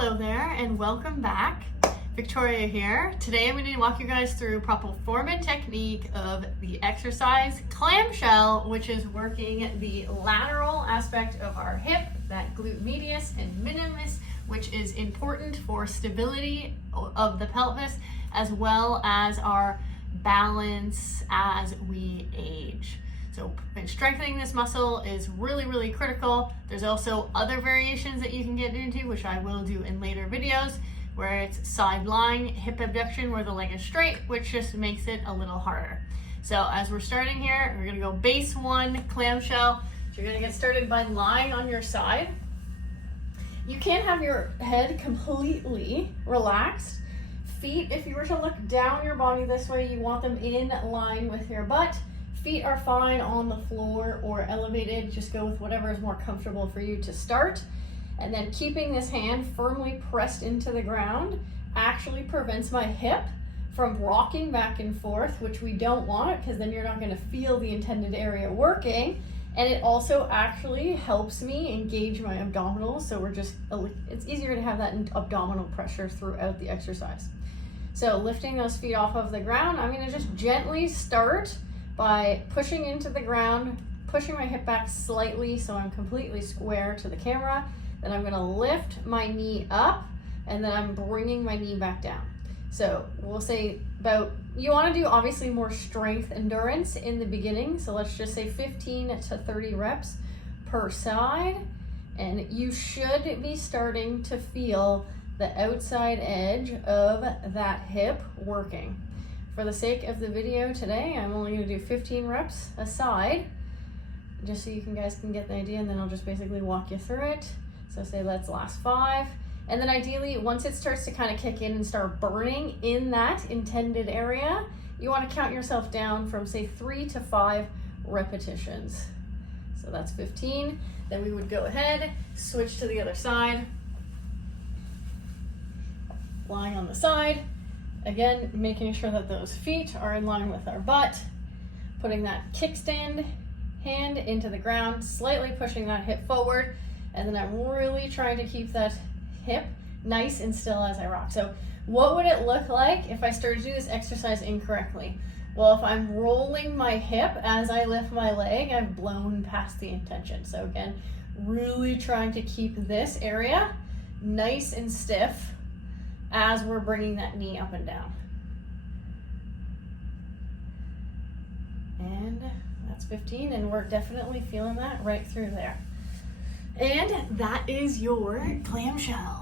Hello there and welcome back. Victoria here. Today I'm going to walk you guys through proper form and technique of the exercise clamshell, which is working the lateral aspect of our hip, that glute medius and minimus, which is important for stability of the pelvis as well as our balance as we age. So strengthening this muscle is really critical. There's also other variations that you can get into, which I will do in later videos, where it's side lying, hip abduction, where the leg is straight, which just makes it a little harder. So as we're starting here, we're gonna go base one, clamshell. So you're gonna get started by lying on your side. You can't have your head completely relaxed. Feet, if you were to look down your body this way, you want them in line with your butt. Feet are fine on the floor or elevated. Just go with whatever is more comfortable for you to start. And then keeping this hand firmly pressed into the ground actually prevents my hip from rocking back and forth, which we don't want because then you're not going to feel the intended area working. And it also actually helps me engage my abdominals. So it's easier to have that abdominal pressure throughout the exercise. So lifting those feet off of the ground, I'm going to just gently start by pushing into the ground, pushing my hip back slightly so I'm completely square to the camera. Then I'm gonna lift my knee up and then I'm bringing my knee back down. So we'll say you wanna do obviously more strength endurance in the beginning. So let's just say 15 to 30 reps per side. And you should be starting to feel the outside edge of that hip working. For the sake of the video today, I'm only going to do 15 reps a side, just so you guys can get the idea, and then I'll just basically walk you through it. So say let's last 5. And then ideally, once it starts to kind of kick in and start burning in that intended area, you want to count yourself down from say 3 to 5 repetitions. So that's 15. Then we would go ahead, switch to the other side, lying on the side. Again, making sure that those feet are in line with our butt, putting that kickstand hand into the ground, slightly pushing that hip forward, and then I'm really trying to keep that hip nice and still as I rock. So what would it look like if I started to do this exercise incorrectly? Well, if I'm rolling my hip as I lift my leg, I've blown past the intention. So again, really trying to keep this area nice and stiff as we're bringing that knee up and down. And that's 15, and we're definitely feeling that right through there. And that is your clamshell.